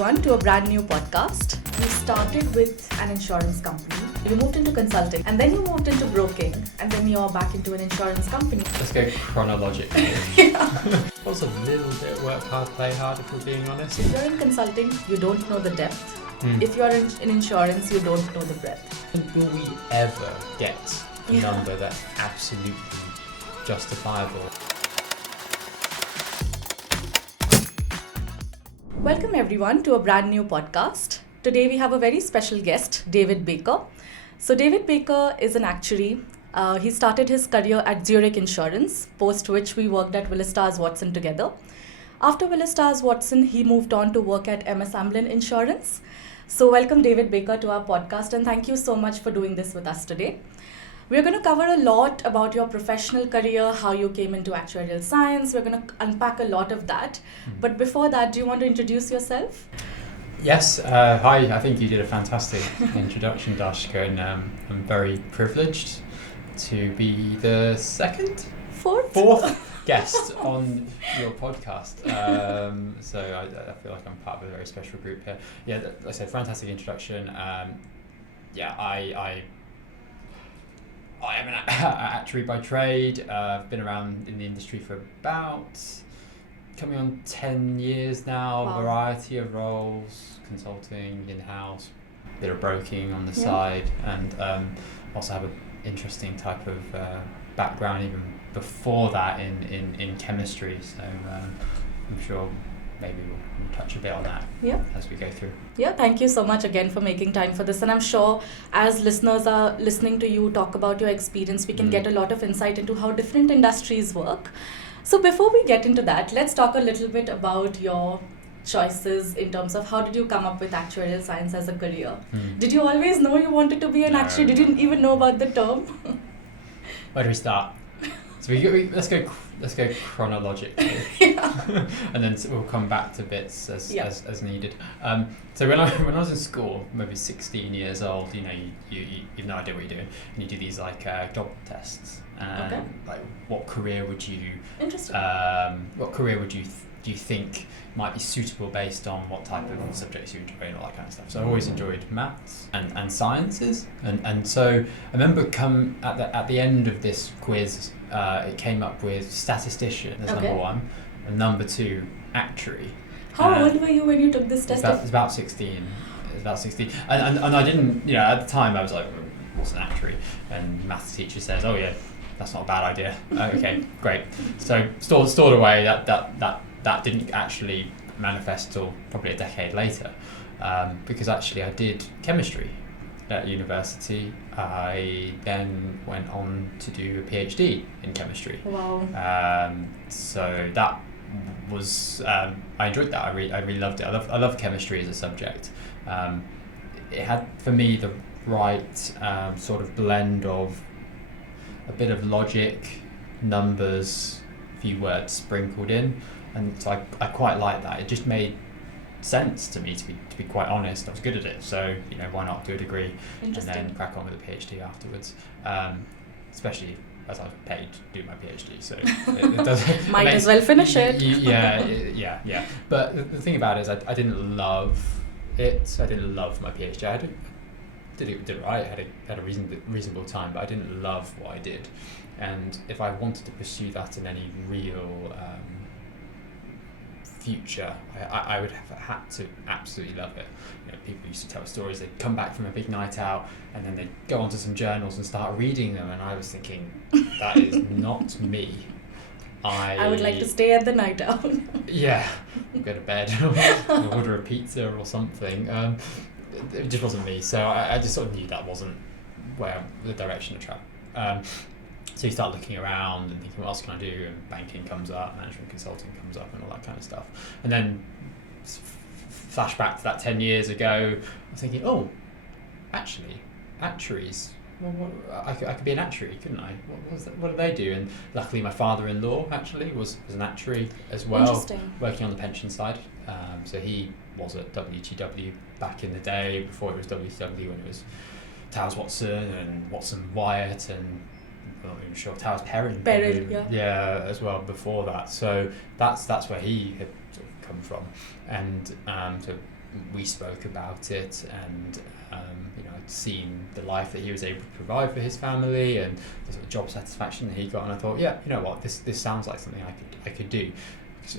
everyone to a brand new podcast. You started with an insurance company, you moved into consulting, and then you moved into broking, and then you're back into an insurance company. Let's go chronologically. Yeah. Also a little bit work hard, play hard, if we're being honest. If you're in consulting, you don't know the depth. If you're in insurance, you don't know the breadth. Will we ever get a number that's absolutely justifiable? Welcome everyone to a brand new podcast. Today we have a very special guest, David Baker. So David Baker is an actuary. He started his career at Zurich Insurance, post which we worked at Willis Towers Watson together. After Willis Towers Watson, he moved on to work at MS Amlin Insurance. So welcome David Baker to our podcast, and thank you so much for doing this with us today. We're going to cover a lot about your professional career, how you came into actuarial science. We're going to unpack a lot of that. But before that, do you want to introduce yourself? Yes, hi, I think you did a fantastic introduction, Darshika, and I'm very privileged to be the fourth guest on your podcast. So I feel like I'm part of a very special group here. Yeah, like I said, fantastic introduction. I am an actuary by trade. I've been around in the industry for about coming on 10 years now. Wow. Variety of roles, consulting, in-house, bit of broking on the side, and also have an interesting type of background even before that in chemistry. So I'm sure maybe we'll touch a bit on that as we go through. Yeah, thank you so much again for making time for this. And I'm sure as listeners are listening to you talk about your experience, we can get a lot of insight into how different industries work. So before we get into that, let's talk a little bit about your choices in terms of how did you come up with actuarial science as a career? Did you always know you wanted to be an actuary? Did you even know about the term? Where do we start? So let's go chronologically, and then we'll come back to bits as needed. So when I was in school, maybe 16 years old, you have no idea what you're doing, and you do these like job tests, like what career would you do you think might be suitable based on what type of subjects you enjoy and all that kind of stuff. So I always enjoyed maths and sciences, and so I remember at the end of this quiz, it came up with statistician as number one, and number two actuary. How old were you when you took this test? It was about 16. And I didn't, at the time I was like, what's an actuary? And maths teacher says, oh yeah, that's not a bad idea. Okay, great. So stored away. That didn't actually manifest till probably a decade later, because actually I did chemistry at university. I then went on to do a PhD in chemistry. Wow. So that was I enjoyed that. I really loved it. I love chemistry as a subject. It had for me the right sort of blend of a bit of logic, numbers, a few words sprinkled in, and so I quite like that. It just made sense to me, to be quite honest. I was good at it, so why not do a degree and then crack on with a PhD afterwards, especially as I was paid to do my PhD, so it does might as well finish it. Yeah. But the thing about it is I didn't love it. I didn't love my PhD. I did it right. I had a reasonable time, but I didn't love what I did. And if I wanted to pursue that in any real future, I would have had to absolutely love it. People used to tell stories. They'd come back from a big night out, and then they'd go onto some journals and start reading them. And I was thinking, that is not me. I would like to stay at the night out. Go to bed, or order a pizza or something. It just wasn't me. So I just sort of knew that wasn't where the direction to travel. So you start looking around and thinking, what else can I do? And banking comes up, management consulting comes up, and all that kind of stuff. And then flash back to that 10 years ago, I was thinking, oh, actually, actuaries. Well, I could be an actuary, couldn't I? What do they do? And luckily, my father-in-law actually was an actuary as well, working on the pension side. So he was at WTW back in the day, before it was WTW, when it was Towers Watson and Watson Wyatt and I'm not even sure, Towers Perrin, as well before that. So that's where he had sort of come from, and so we spoke about it, and I'd seen the life that he was able to provide for his family and the sort of job satisfaction that he got, and I thought, yeah, you know what, this sounds like something I could do.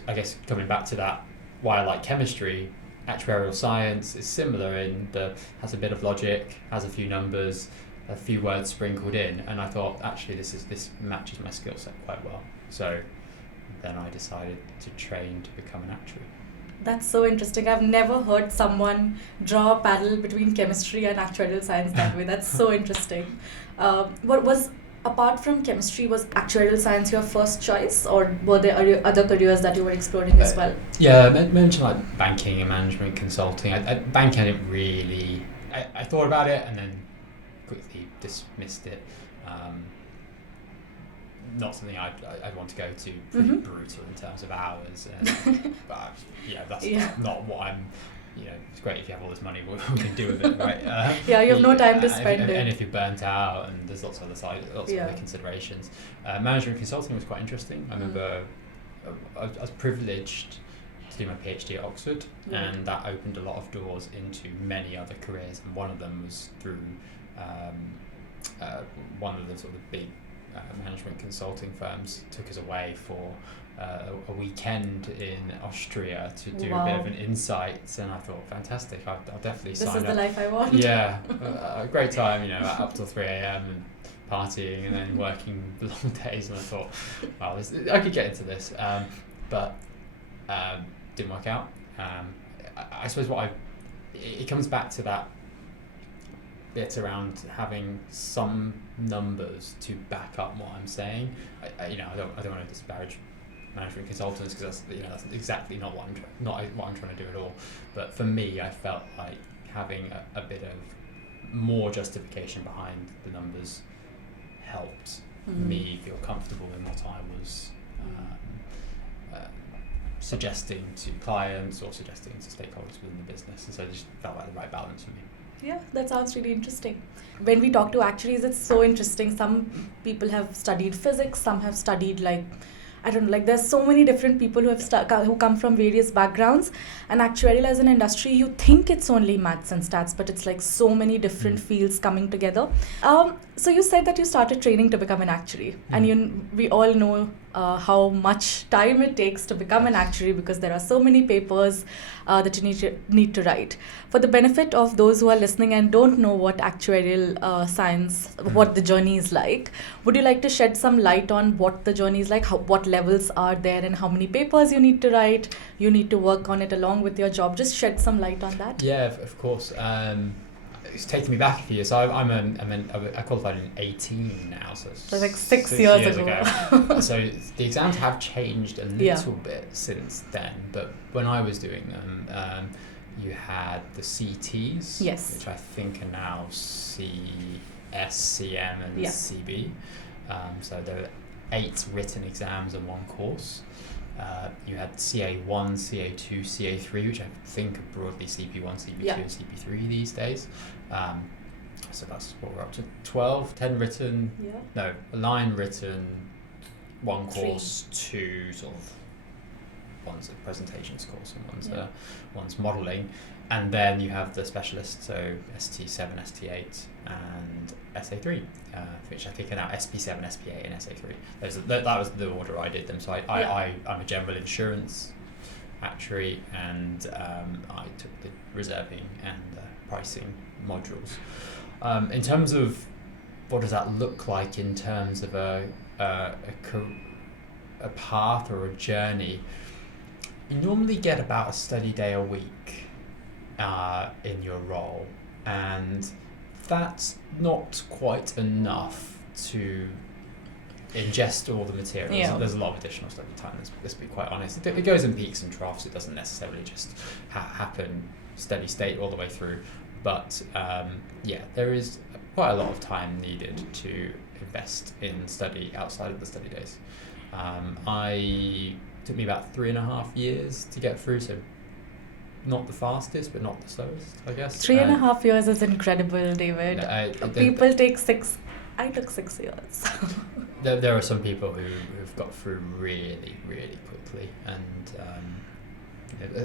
I guess coming back to that, why I like chemistry, actuarial science is similar in the has a bit of logic, has a few numbers, a few words sprinkled in, and I thought actually this matches my skill set quite well. So then I decided to train to become an actuary. That's so interesting. I've never heard someone draw a parallel between chemistry and actuarial science that way. That's so interesting. What was, apart from chemistry, was actuarial science your first choice, or were there other careers that you were exploring as well? Yeah, I mentioned like banking and management consulting. Banking, I didn't really. I thought about it and then quickly dismissed it. Not something I'd want to go to. Pretty brutal in terms of hours, but that's not what I'm. It's great if you have all this money. What we can do with it, right? You have no time to spend it. And if you're burnt out, and there's lots of other considerations. Management consulting was quite interesting. I remember I was privileged to do my PhD at Oxford, and that opened a lot of doors into many other careers. And one of them was through one of the sort of big management consulting firms took us away for a weekend in Austria to do a bit of an insight, and I thought, fantastic, I'll definitely sign up. This is the life I want. Yeah, a great time, up till 3 a.m. and partying and then working long days, and I thought, wow, I could get into this, but didn't work out. I suppose it comes back to that bit around having some numbers to back up what I'm saying. I don't want to disparage management consultants, because that's exactly not what I'm trying to do at all. But for me, I felt like having a bit of more justification behind the numbers helped me feel comfortable in what I was suggesting to clients or suggesting to stakeholders within the business, and so it just felt like the right balance for me. Yeah, that sounds really interesting. When we talk to actuaries, it's so interesting. Some people have studied physics, some have studied there's so many different people who come from various backgrounds. And actuarial as an industry, you think it's only maths and stats, but it's like so many different fields coming together. So you said that you started training to become an actuary, and we all know how much time it takes to become an actuary, because there are so many papers that you need to write. For the benefit of those who are listening and don't know what actuarial science, what the journey is like, would you like to shed some light on what the journey is like, what levels are there, and how many papers you need to write? You need to work on it along with your job. Just shed some light on that. Yeah, of course. It's taken me back a few years. So I qualified in 18 now, so like 6 years ago. So the exams have changed a little bit since then, but when I was doing them, you had the CTs, which I think are now CS, CM, and CB. So there are 8 written exams and 1 course. You had CA1, CA2, CA3, which I think are broadly CP1, CP2, and CP3 these days. So that's what we're up to. 10 written, 9 written, 1 course, 2 sort of, one's a presentations course and one's modelling. And then you have the specialists, so ST7, ST8 and SA3, which I think are now SP7, SP8 and SA3. That was the order I did them. So I'm a general insurance actuary, and I took the reserving and pricing modules. In terms of what does that look like in terms of a path or a journey, you normally get about a study day a week in your role, and that's not quite enough to ingest all the materials. Yeah. There's a lot of additional study time, let's be quite honest. It goes in peaks and troughs. It doesn't necessarily just happen steady state all the way through, but there is quite a lot of time needed to invest in study outside of the study days. It took me about 3.5 years to get through, so not the fastest, but not the slowest, I guess. 3.5 years is incredible, David. People take 6. I took 6 years. There are some people who've got through really, really quickly, and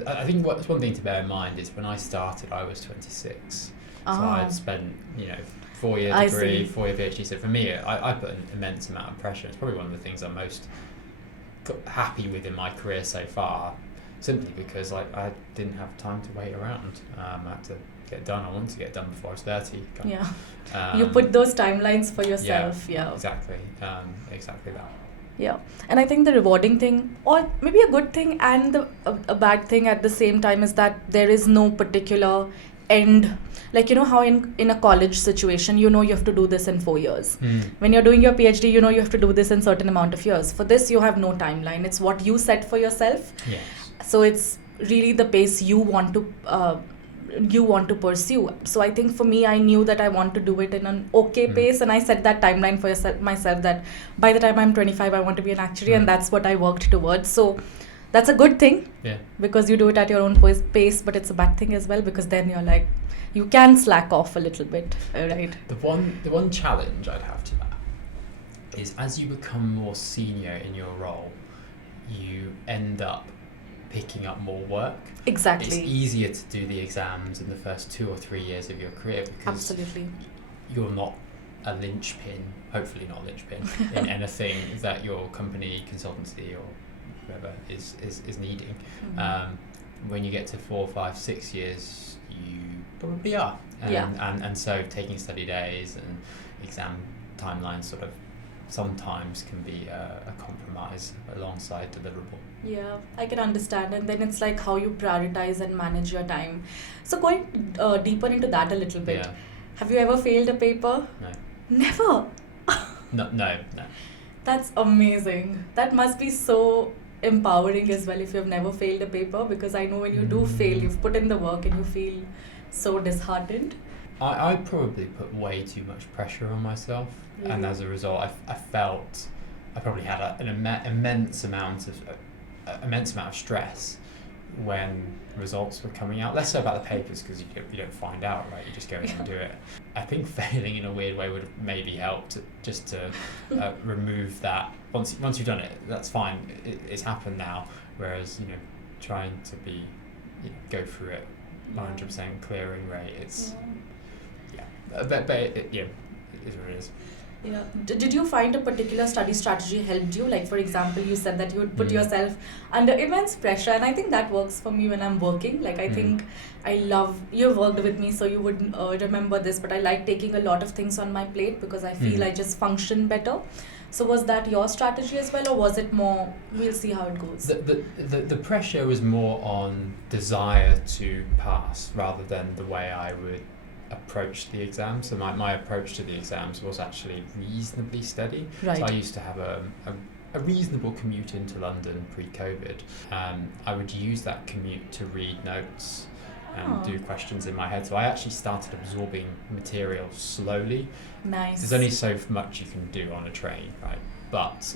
I think what's one thing to bear in mind is when I started, I was 26. So I'd spent, 4-year degree, 4-year PhD. So for me, I put an immense amount of pressure. It's probably one of the things I'm most happy with in my career so far, simply because I didn't have time to wait around. I had to get done. I wanted to get done before I was 30. You put those timelines for yourself. Yeah. Exactly. Exactly that. Yeah, and I think the rewarding thing, or maybe a good thing and a bad thing at the same time, is that there is no particular end. Like, how in a college situation, you have to do this in 4 years. When you're doing your PhD, you have to do this in certain amount of years. For this, you have no timeline. It's what you set for yourself. Yes. So it's really the pace you want to pursue. So I think for me, I knew that I want to do it in an okay pace, and I set that timeline for myself that by the time I'm 25, I want to be an actuary, and that's what I worked towards. So that's a good thing, because you do it at your own pace, but it's a bad thing as well, because then you're like, you can slack off a little bit, right? The one challenge I'd have to that is, as you become more senior in your role, you end up picking up more work. Exactly. It's easier to do the exams in the first 2 or 3 years of your career, because you're not a linchpin, hopefully not a linchpin, in anything that your company, consultancy or whoever is needing. When you get to 4, 5, 6 years, you probably are. And so taking study days and exam timelines sort of sometimes can be a compromise alongside deliverable. Yeah, I can understand. And then it's like how you prioritize and manage your time. So going deeper into that a little bit, have you ever failed a paper? No. Never? No. That's amazing. That must be so empowering as well if you've never failed a paper, because I know when you do fail, you've put in the work and you feel so disheartened. I probably put way too much pressure on myself, and as a result, I felt I probably had an immense amount of stress when results were coming out. Less so about the papers, because you don't find out, right? You just go in and do it. I think failing in a weird way would have maybe helped just to remove that. Once you've done it, that's fine. It's happened now. Whereas trying to go through it 100% clearing rate. It's but it is what it is. Yeah. Did you find a particular study strategy helped you? Like, for example, you said that you would put yourself under immense pressure, and I think that works for me when I'm working. Like, I think you've worked with me, so you would remember this, but I like taking a lot of things on my plate because I feel I just function better. So was that your strategy as well, or was it more, we'll see how it goes? The pressure was more on desire to pass rather than the way I would approach the exam. So my approach to the exams was actually reasonably steady. Right. So I used to have a reasonable commute into London pre-COVID. I would use that commute to read notes and do questions in my head. So I actually started absorbing material slowly. Nice. There's only so much you can do on a train, right? But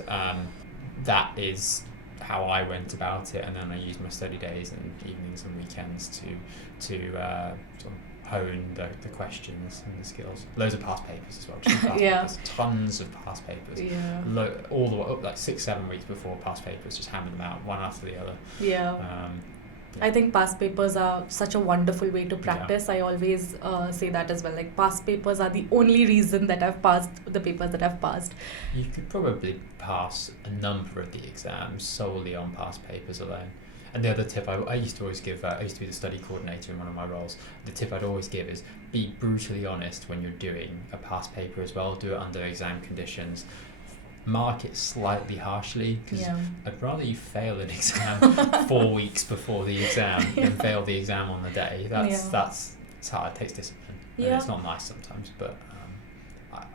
that is how I went about it, and then I used my study days and evenings and weekends to sort of hone the questions and the skills. Loads of past papers as well. Just past papers, tons of past papers. All the way up, like 6-7 weeks before past papers, just hammering them out one after the other. I think past papers are such a wonderful way to practice. I always say that as well. Like, past papers are the only reason that I've passed the papers that I've passed. You could probably pass a number of the exams solely on past papers alone. And the other tip I used to always give, I used to be the study coordinator in one of my roles. The tip I'd always give is be brutally honest when you're doing a past paper as well. Do it under exam conditions. Mark it slightly harshly, because I'd rather you fail an exam 4 weeks before the exam than fail the exam on the day. That's hard. It takes discipline. And it's not nice sometimes, but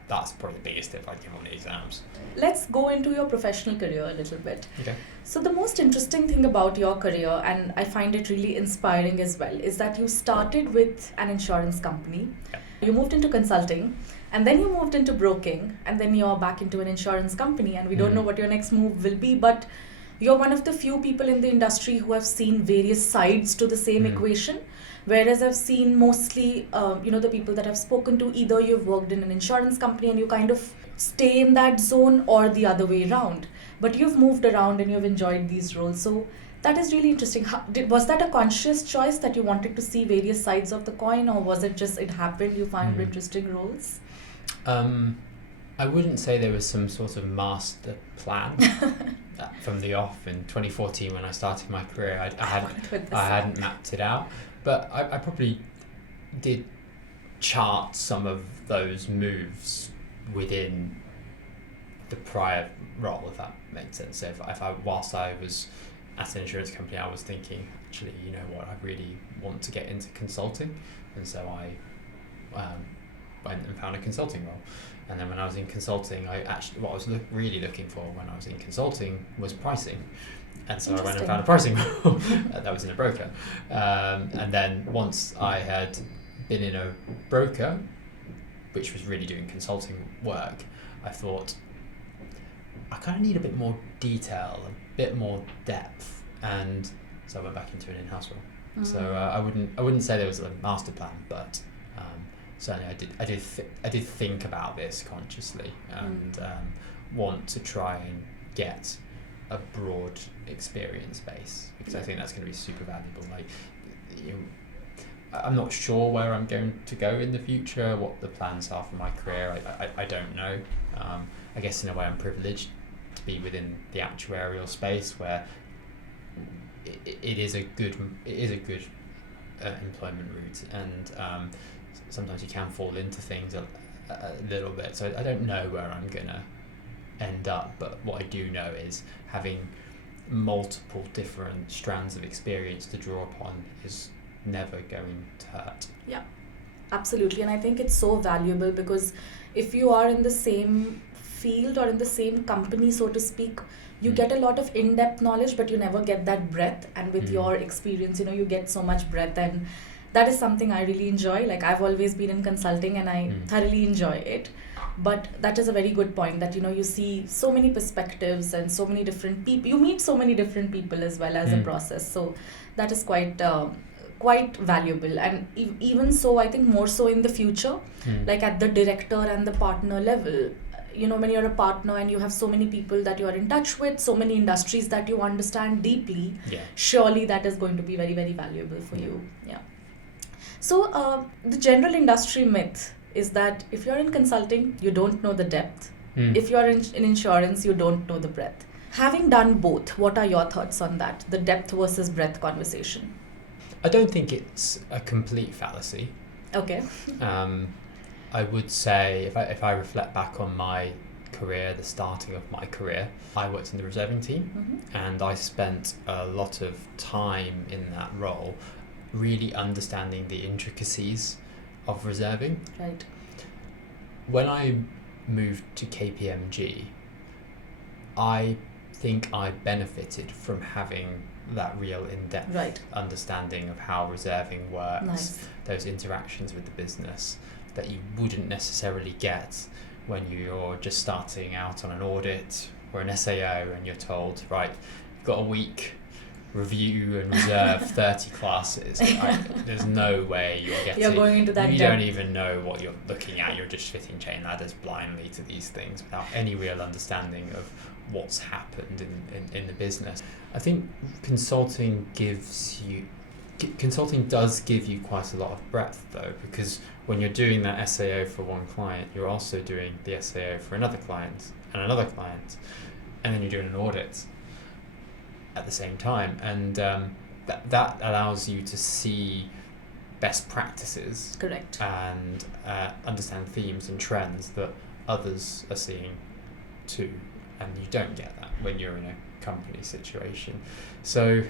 that's probably the biggest tip I'd give on the exams. Let's go into your professional career a little bit. Okay. So the most interesting thing about your career, and I find it really inspiring as well, is that you started with an insurance company. Yeah. You moved into consulting, and then you moved into broking, and then you're back into an insurance company, and we don't know what your next move will be, but you're one of the few people in the industry who have seen various sides to the same equation. Whereas I've seen mostly, the people that I've spoken to, either you've worked in an insurance company and you kind of stay in that zone, or the other way around. but you've moved around and you've enjoyed these roles. So that is really interesting. Was that a conscious choice that you wanted to see various sides of the coin, or was it just it happened, you found interesting roles? I wouldn't say there was some sort of master plan from the off. In 2014, when I started my career, I hadn't mapped it out, but I probably did chart some of those moves within the prior role, if that makes sense. So whilst I was at an insurance company, I was thinking, actually, you know what, I really want to get into consulting, and so I went and found a consulting role. And then when I was in consulting, what I was really looking for when I was in consulting was pricing. And so I went and found a pricing role that was in a broker. And then once I had been in a broker, which was really doing consulting work, I thought, I kind of need a bit more detail, a bit more depth. And so I went back into an in-house role. So I wouldn't say there was a master plan, but certainly I did think about this consciously and want to try and get a broad experience base, because I think that's going to be super valuable. Like, I'm not sure where I'm going to go in the future, what the plans are for my career. I don't know. I guess in a way I'm privileged to be within the actuarial space, where it is a good employment route, and sometimes you can fall into things a little bit. So I don't know where I'm gonna end up, but what I do know is having multiple different strands of experience to draw upon is never going to hurt. Yeah, absolutely. And I think it's so valuable, because if you are in the same field or in the same company, so to speak, you get a lot of in-depth knowledge, but you never get that breadth. And with your experience, you get so much breadth, and that is something I really enjoy. Like, I've always been in consulting and I thoroughly enjoy it. But that is a very good point, that you see so many perspectives and so many different people. You meet so many different people as well as a process. So that is quite valuable. And even so, I think more so in the future, like at the director and the partner level, when you're a partner and you have so many people that you are in touch with, so many industries that you understand deeply, surely that is going to be very, very valuable for you. Yeah. So the general industry myth is that if you're in consulting, you don't know the depth. If you're in insurance, you don't know the breadth. Having done both, what are your thoughts on that, the depth versus breadth conversation? I don't think it's a complete fallacy. Okay. I would say, if I reflect back on my career, the starting of my career, I worked in the reserving team, and I spent a lot of time in that role really understanding the intricacies of reserving. Right. When I moved to KPMG, I think I benefited from having that real in-depth understanding of how reserving works, those interactions with the business that you wouldn't necessarily get when you're just starting out on an audit or an SAO and you're told, right, you've got a week, review and reserve 30 classes. There's no way you're going into that. You don't even know what you're looking at. You're just fitting chain ladders blindly to these things without any real understanding of what's happened in the business. I think consulting does give you quite a lot of breadth, though, because when you're doing that SAO for one client, you're also doing the SAO for another client and another client, and then you're doing an audit at the same time, and that allows you to see best practices, correct, and understand themes and trends that others are seeing too, and you don't get that when you're in a company situation. So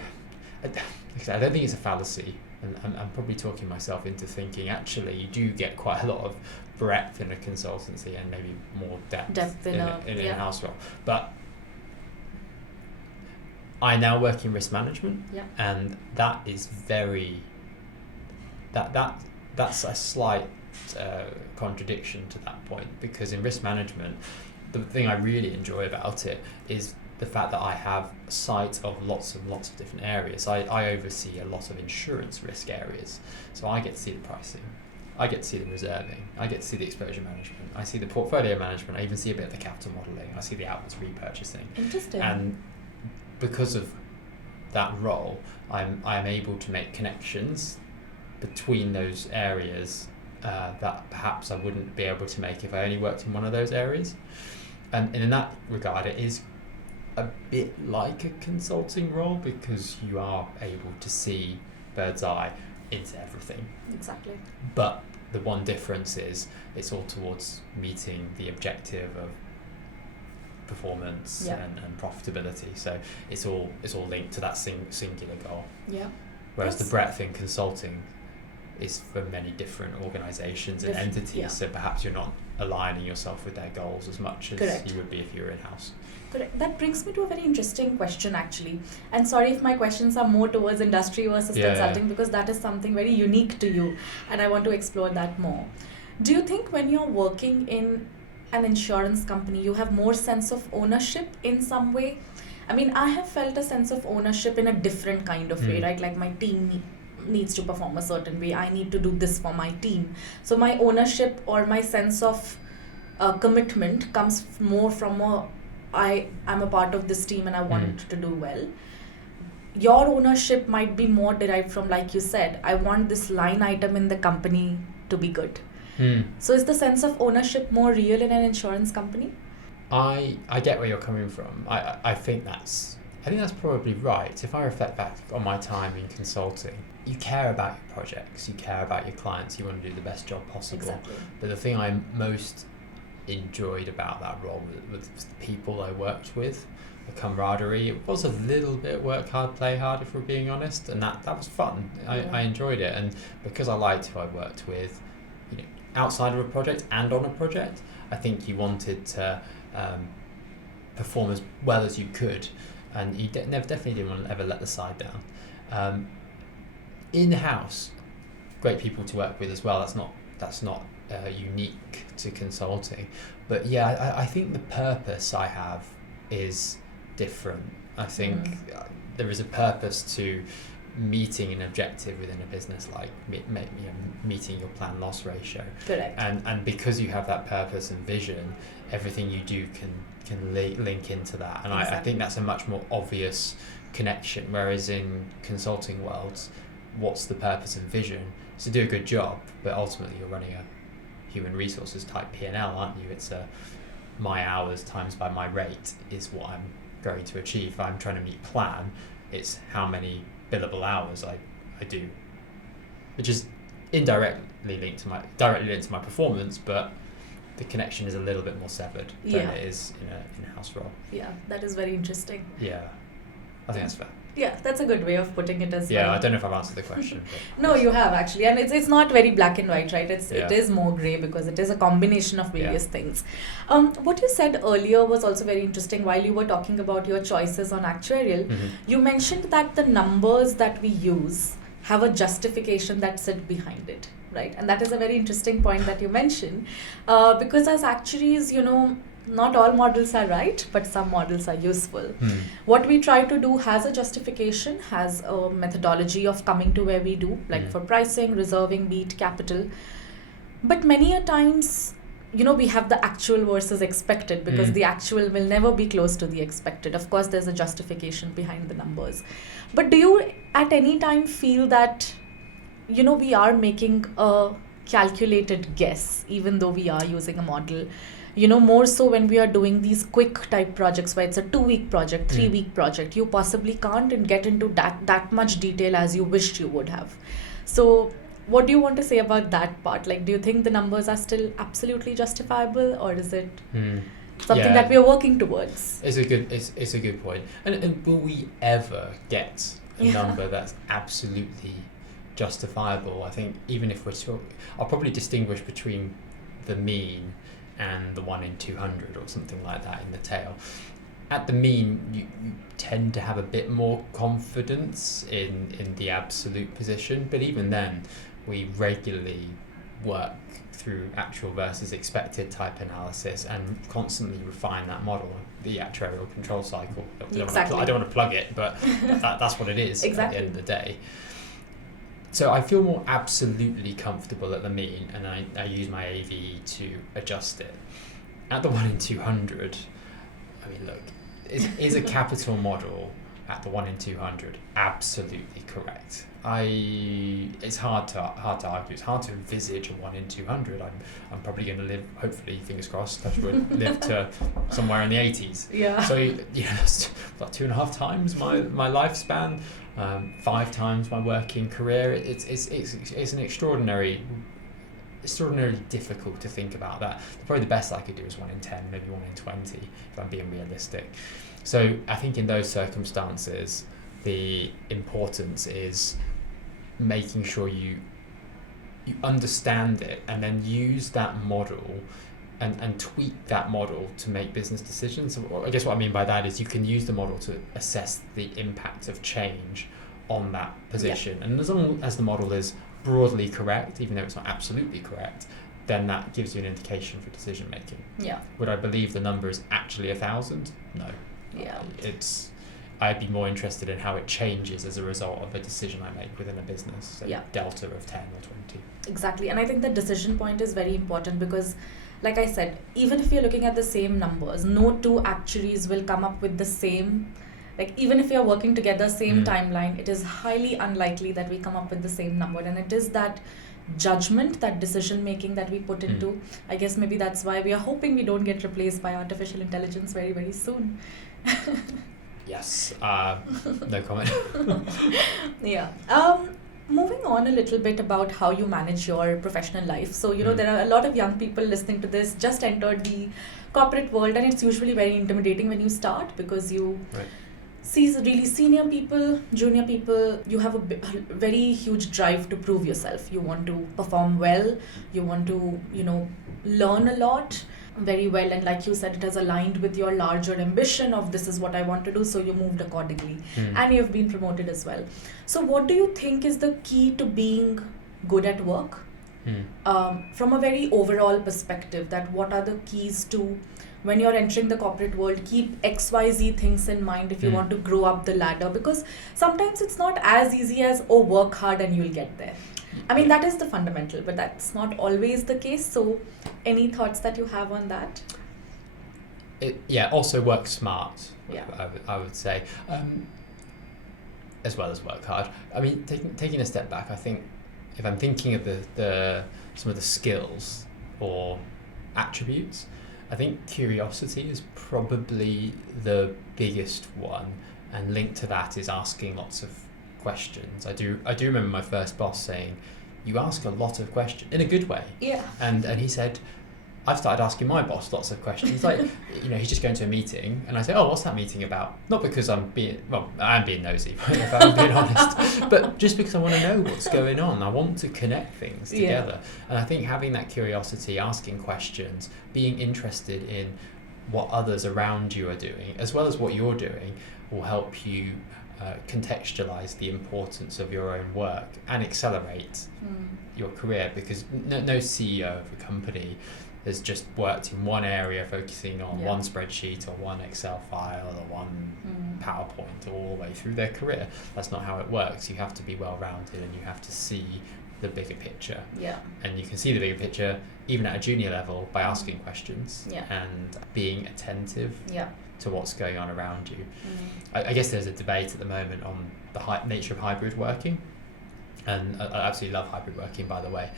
I don't think it's a fallacy, and I'm probably talking myself into thinking actually you do get quite a lot of breadth in a consultancy and maybe more depth in an in-house role. But I now work in risk management, and that is that's a slight contradiction to that point, because in risk management, the thing I really enjoy about it is the fact that I have sight of lots and lots of different areas. I oversee a lot of insurance risk areas, so I get to see the pricing, I get to see the reserving, I get to see the exposure management, I see the portfolio management, I even see a bit of the capital modelling, I see the outwards repurchasing. Interesting. And because of that role, I'm able to make connections between those areas that perhaps I wouldn't be able to make if I only worked in one of those areas. And in that regard, it is a bit like a consulting role because you are able to see bird's eye into everything. Exactly. But the one difference is it's all towards meeting the objective of performance and profitability. So it's all linked to that singular goal. Yeah. Whereas the breadth in consulting is for many different organisations and entities. Yeah. So perhaps you're not aligning yourself with their goals as much as Correct. you would be if you were in-house. Correct. That brings me to a very interesting question, actually. And sorry if my questions are more towards industry versus consulting, because that is something very unique to you, and I want to explore that more. Do you think when you're working in an insurance company, you have more sense of ownership in some way? I mean, I have felt a sense of ownership in a different kind of way, right? Like my team needs to perform a certain way. I need to do this for my team. So my ownership or my sense of commitment comes more from I'm a part of this team and I want to do well. Your ownership might be more derived from, like you said, I want this line item in the company to be good. So is the sense of ownership more real in an insurance company? I get where you're coming from. I think that's probably right. If I reflect back on my time in consulting, you care about your projects, you care about your clients, you want to do the best job possible. Exactly. But the thing I most enjoyed about that role was the people I worked with, the camaraderie. It was a little bit work hard, play hard, if we're being honest, and that was fun. I enjoyed it, and because I liked who I worked with, outside of a project and on a project, I think you wanted to perform as well as you could, and you definitely didn't want to ever let the side down. In-house, great people to work with as well. That's not unique to consulting, but I think the purpose I have is different. I think there is a purpose to meeting an objective within a business, like meeting your planned loss ratio. Correct. And because you have that purpose and vision, everything you do can link into that. And I think that's a much more obvious connection. Whereas in consulting worlds, what's the purpose and vision? It's to do a good job, but ultimately you're running a human resources type P&L, aren't you? It's my hours times by my rate is what I'm going to achieve. If I'm trying to meet plan, it's how many billable hours I do, which is directly linked to my performance, but the connection is a little bit more severed than it is in an in-house role. Yeah, that is very interesting. Yeah, I think that's fair. Yeah, that's a good way of putting it as well. Yeah, I don't know if I've answered the question. But No, you have actually, and it's not very black and white, right? It is more grey because it is a combination of various things. What you said earlier was also very interesting. While you were talking about your choices on Actuarial, you mentioned that the numbers that we use have a justification that sit behind it, right? And that is a very interesting point that you mentioned, because as actuaries, not all models are right, but some models are useful. What we try to do has a justification, has a methodology of coming to where we do, like for pricing, reserving, beat, capital. But many a times, we have the actual versus expected, because the actual will never be close to the expected. Of course, there's a justification behind the numbers. But do you at any time feel that, we are making a calculated guess, even though we are using a model? More so when we are doing these quick type projects where it's a 2-week project, 3-week project, you possibly can't get into that much detail as you wished you would have. So what do you want to say about that part? Like, do you think the numbers are still absolutely justifiable, or is it something that we are working towards? It's a good point. And will we ever get a number that's absolutely justifiable? I think even if we're talking, I'll probably distinguish between the mean and the 1 in 200 or something like that in the tail. At the mean, you tend to have a bit more confidence in the absolute position, but even then, we regularly work through actual versus expected type analysis and constantly refine that model, the actuarial control cycle. I don't want to plug it, but that's what it is at the end of the day. So I feel more absolutely comfortable at the mean, and I use my AV to adjust it. At the 1 in 200, I mean, look, is a capital model at the 1 in 200 absolutely correct? It's hard to argue. It's hard to envisage a 1 in 200. I'm probably going to live, hopefully, fingers crossed, touch wood, live to somewhere in the 80s. Yeah. So that's like 2.5 times my lifespan, 5 times my working career. It's an extraordinarily difficult to think about that. Probably the best I could do is 1 in 10, maybe 1 in 20, if I'm being realistic. So I think in those circumstances, the importance is making sure you understand it and then use that model and tweak that model to make business decisions. So I guess what I mean by that is you can use the model to assess the impact of change on that position. And as long as the model is broadly correct, even though it's not absolutely correct, then that gives you an indication for decision making. Yeah. Would I believe the number is actually 1,000? No. Yeah. I'd be more interested in how it changes as a result of a decision I make within a business. So delta of 10 or 20. Exactly. And I think the decision point is very important because, like I said, even if you're looking at the same numbers, no two actuaries will come up with the same. Like, even if you're working together, same timeline, it is highly unlikely that we come up with the same number. And it is that judgment, that decision making that we put into. I guess maybe that's why we are hoping we don't get replaced by artificial intelligence very, very soon. Yes. No comment. Yeah. Moving on a little bit about how you manage your professional life. So, there are a lot of young people listening to this, just entered the corporate world, and it's usually very intimidating when you start because you see really senior people, junior people. You have a very huge drive to prove yourself. You want to perform well. You want to, learn a lot very well. And like you said, it has aligned with your larger ambition of this is what I want to do. So you moved accordingly and you've been promoted as well. So what do you think is the key to being good at work? From a very overall perspective, that what are the keys to, when you're entering the corporate world, keep XYZ things in mind if you want to grow up the ladder, because sometimes it's not as easy as, work hard and you'll get there. I mean, that is the fundamental, but that's not always the case. So any thoughts that you have on that? Also work smart, Yeah. I would say, as well as work hard. I mean, taking a step back, I think if I'm thinking of some of the skills or attributes, I think curiosity is probably the biggest one, and linked to that is asking lots of questions. I do remember my first boss saying, "You ask a lot of questions," in a good way. Yeah. And he said, I've started asking my boss lots of questions. Like, he's just going to a meeting, and I say, "Oh, what's that meeting about?" Not because I'm being nosy, if I'm being honest, but just because I want to know what's going on. I want to connect things together. And I think having that curiosity, asking questions, being interested in what others around you are doing, as well as what you're doing, will help you contextualize the importance of your own work and accelerate your career, because no CEO of a company has just worked in one area, focusing on one spreadsheet or one Excel file or one PowerPoint all the way through their career. That's not how it works. You have to be well-rounded, and you have to see the bigger picture. Yeah. And you can see the bigger picture even at a junior level by asking questions and being attentive to what's going on around you. I guess there's a debate at the moment on the nature of hybrid working. And I absolutely love hybrid working, by the way.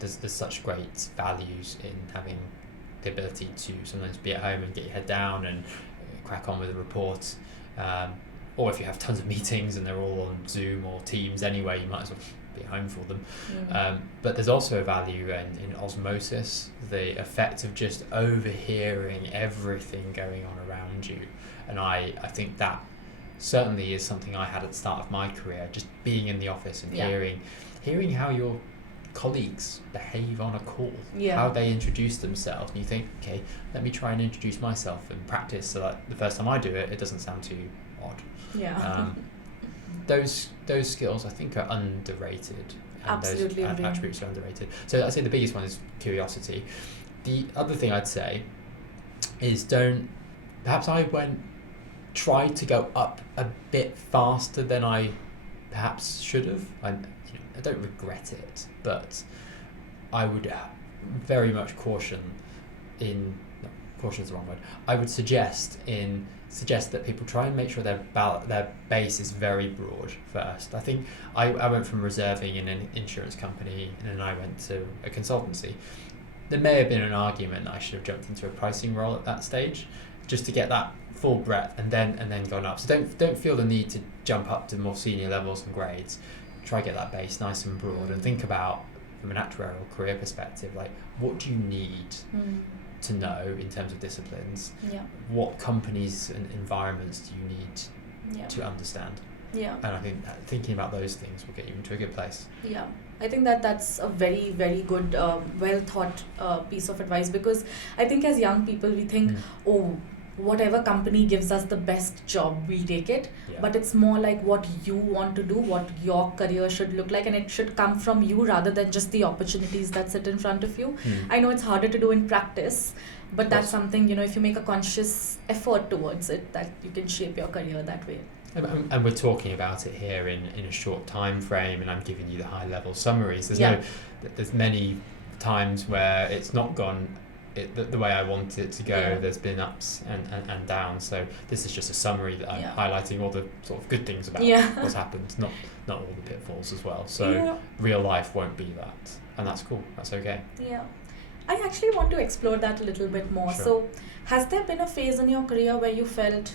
There's such great values in having the ability to sometimes be at home and get your head down and crack on with a report. Or if you have tons of meetings and they're all on Zoom or Teams anyway, you might as well be at home for them. But there's also a value in osmosis, the effect of just overhearing everything going on around you. And I think that certainly is something I had at the start of my career, just being in the office and hearing how your colleagues behave on a call, how they introduce themselves, and you think, okay, let me try and introduce myself in practice so that the first time I do it doesn't sound too odd. Those skills I think are underrated. Absolutely. Those attributes are underrated. So I'd say the biggest one is curiosity. The other thing I'd say is tried to go up a bit faster than I perhaps should have. don't regret it, but I would very much caution is the wrong word. I would suggest that people try and make sure their base is very broad first. I think I went from reserving in an insurance company and then I went to a consultancy. There may have been an argument that I should have jumped into a pricing role at that stage, just to get that full breadth and then gone up. So don't feel the need to jump up to more senior levels and grades. Try to get that base nice and broad and think about, from an actuarial career perspective, like, what do you need to know in terms of disciplines? Yeah. What companies and environments do you need to understand? Yeah. And I think thinking about those things will get you into a good place. Yeah. I think that's a very, very good, well thought piece of advice, because I think as young people we think, whatever company gives us the best job, we'll take it. Yeah. But it's more like what you want to do, what your career should look like, and it should come from you rather than just the opportunities that sit in front of you. I know it's harder to do in practice, but that's something, if you make a conscious effort towards it, that you can shape your career that way. And we're talking about it here in a short time frame, and I'm giving you the high level summaries. There's many times where it's not gone the way I want it to go. Yeah. There's been ups and downs. So this is just a summary that I'm highlighting all the sort of good things about what's happened, not all the pitfalls as well. So real life won't be that, and that's cool. That's okay. Yeah. I actually want to explore that a little bit more. Sure. So has there been a phase in your career where you felt,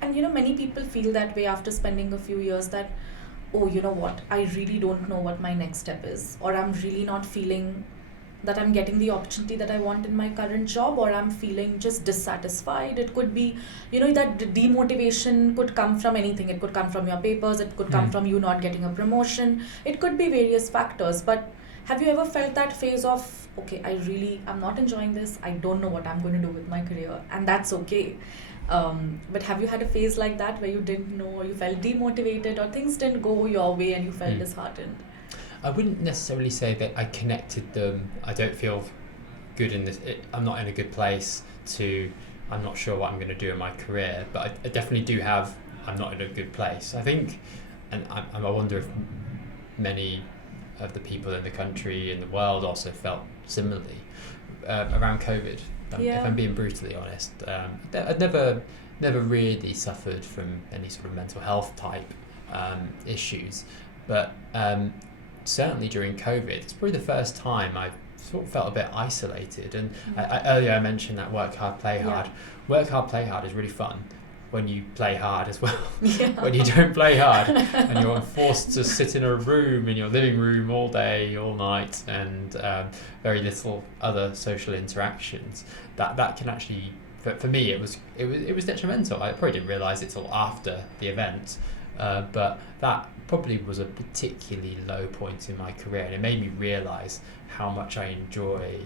and many people feel that way after spending a few years, that, oh, you know what, I really don't know what my next step is, or I'm really not feeling that I'm getting the opportunity that I want in my current job, or I'm feeling just dissatisfied. It could be, that demotivation could come from anything. It could come from your papers, it could come from you not getting a promotion, it could be various factors. But have you ever felt that phase of, okay, I'm not enjoying this, I don't know what I'm going to do with my career, and that's okay. But have you had a phase like that where you didn't know, or you felt demotivated, or things didn't go your way and you felt disheartened? I wouldn't necessarily say that I connected them. I don't feel good in this. I'm not in a good place I'm not sure what I'm going to do in my career, but I definitely do have, I'm not in a good place. I think, and I wonder if many of the people in the country, in the world, also felt similarly around COVID. If I'm being brutally honest, I'd never really suffered from any sort of mental health type issues, but certainly during COVID, it's probably the first time I've sort of felt a bit isolated. And earlier I mentioned that work hard, play hard. Work hard, play hard is really fun when you play hard as well. When you don't play hard and you're forced to sit in a room, in your living room, all day, all night, and very little other social interactions, that can actually, for me, it was detrimental. I probably didn't realise it till after the event, but that probably was a particularly low point in my career, and it made me realise how much I enjoy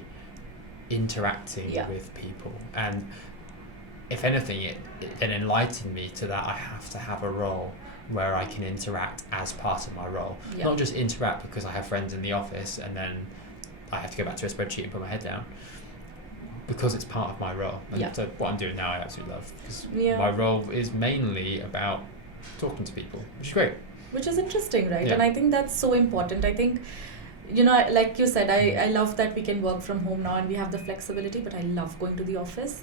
interacting with people. And if anything, it then enlightened me to that I have to have a role where I can interact as part of my role. Not just interact because I have friends in the office and then I have to go back to a spreadsheet and put my head down, because it's part of my role. And so what I'm doing now I absolutely love, because my role is mainly about talking to people, which is great. Which is interesting, right? And I think that's so important. I think, like you said, I love that we can work from home now and we have the flexibility, but I love going to the office.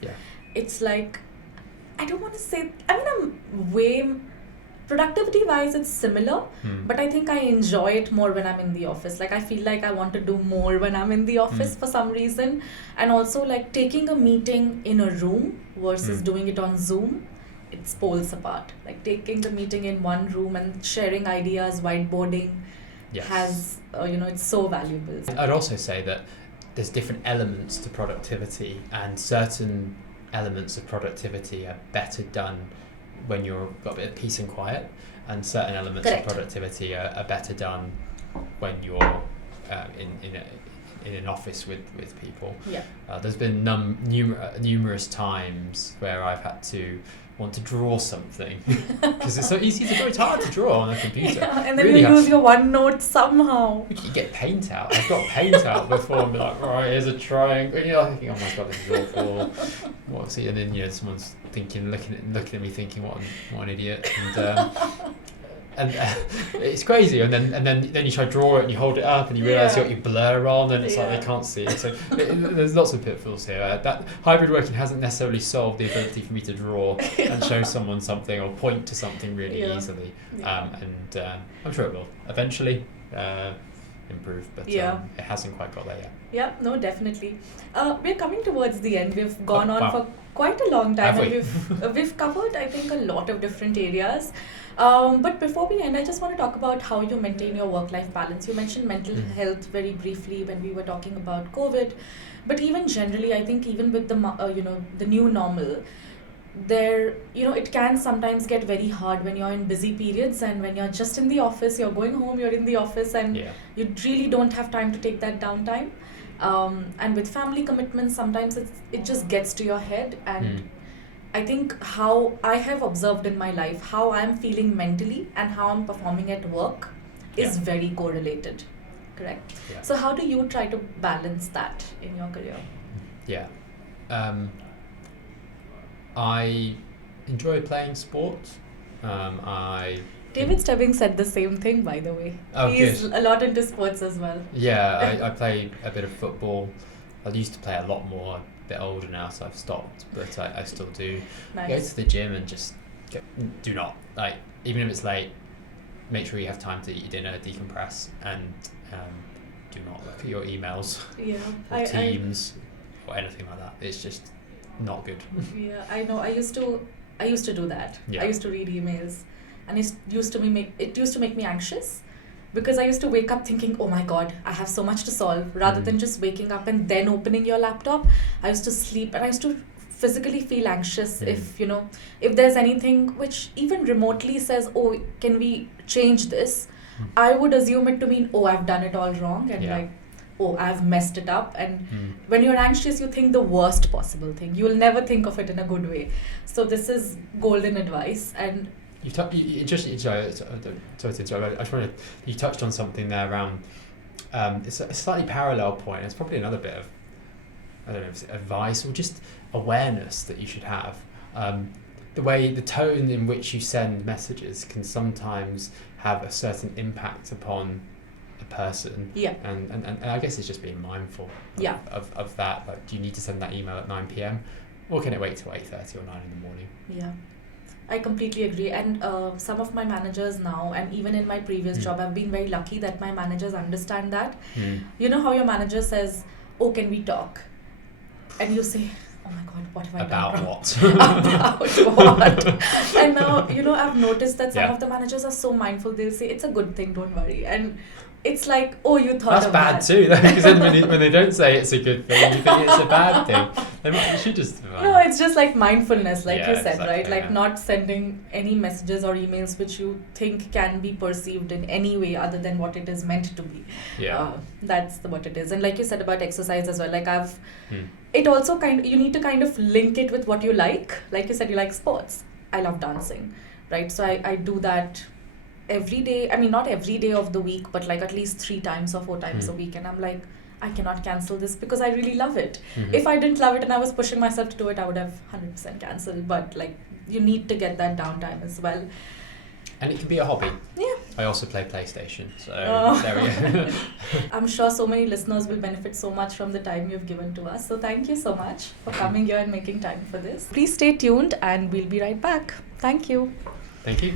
It's like, I don't want to say, I'm way, productivity-wise it's similar, but I think I enjoy it more when I'm in the office. Like, I feel like I want to do more when I'm in the office for some reason. And also, like, taking a meeting in a room versus doing it on Zoom, it's poles apart. Like, taking the meeting in one room and sharing ideas, whiteboarding has, it's so valuable. I'd also say that there's different elements to productivity, and certain elements of productivity are better done when you've got a bit of peace and quiet, and certain elements of productivity are better done when you're in an office with people. There's been numerous times where I've had to want to draw something because it's so easy to draw. It's hard to draw on a computer. And then really you use your OneNote somehow. You get paint out. I've got paint out before and be like, right, here's a triangle. And you're thinking, oh my god, this is awful. What's it? And then someone's thinking, looking at me, thinking, what an idiot. And and it's crazy. And then you try to draw it and you hold it up and you realise you got your blur on and it's like they can't see it. So there's lots of pitfalls here. That hybrid working hasn't necessarily solved the ability for me to draw and show someone something or point to something really easily. And I'm sure it will eventually improve, but it hasn't quite got there yet. Yeah, no, definitely. We're coming towards the end. We've gone on for quite a long time, and we've covered, I think, a lot of different areas. But before we end, I just want to talk about how you maintain your work-life balance. You mentioned mental health very briefly when we were talking about COVID, but even generally, I think even with the new normal, it can sometimes get very hard when you're in busy periods and when you're just in the office, you're going home, you're in the office, and you really don't have time to take that downtime. And with family commitments, sometimes it just gets to your head. And I think how I have observed in my life, how I'm feeling mentally and how I'm performing at work is very correlated. Correct? Yeah. So how do you try to balance that in your career? Yeah. I enjoy playing sports. David Stebbing said the same thing, by the way. He's a lot into sports as well. Yeah, I play a bit of football. I used to play a lot more. A bit older now, so I've stopped, but I still do. Nice. Go to the gym and just do not, even if it's late, make sure you have time to eat your dinner, decompress, and do not look at your emails or Teams or anything like that. It's just not good. Yeah, I know. I used to do that. Yeah. I used to read emails, and it used to make me anxious, because I used to wake up thinking, oh my God, I have so much to solve, rather than just waking up and then opening your laptop. I used to sleep, and I used to physically feel anxious if there's anything which even remotely says, oh, can we change this? I would assume it to mean, oh, I've done it all wrong, and oh, I've messed it up. And when you're anxious, you think the worst possible thing. You'll never think of it in a good way. So this is golden advice. And you touched on something there around, it's a slightly parallel point. It's probably another bit of, I don't know if it's advice or just awareness that you should have. The tone in which you send messages can sometimes have a certain impact upon a person. Yeah. And I guess it's just being mindful of that. Like, do you need to send that email at 9 p.m. or can it wait till 8:30 or 9 in the morning? Yeah. I completely agree. And some of my managers now, and even in my previous job, I've been very lucky that my managers understand that. You know how your manager says, oh, can we talk? And you say, oh my God, what have I done wrong? About what? And now, I've noticed that some of the managers are so mindful. They'll say, it's a good thing, don't worry. And it's like, oh, you thought that's of bad that. Too, though, because then when they don't say it's a good thing, you think it's a bad thing. You should just... No, it's just like mindfulness, like you said, exactly, right? Like not sending any messages or emails which you think can be perceived in any way other than what it is meant to be. Yeah. That's what it is. And like you said about exercise as well, like it also you need to kind of link it with what you like. Like you said, you like sports. I love dancing, right? So I do that every day. I mean, not every day of the week, but like at least 3 times or 4 times a week. And I'm like, I cannot cancel this because I really love it. If I didn't love it and I was pushing myself to do it, I would have 100% cancelled. But like, you need to get that downtime as well. And it can be a hobby. Yeah. I also play PlayStation, so there we go. I'm sure so many listeners will benefit so much from the time you've given to us. So thank you so much for coming here and making time for this. Please stay tuned and we'll be right back. Thank you. Thank you.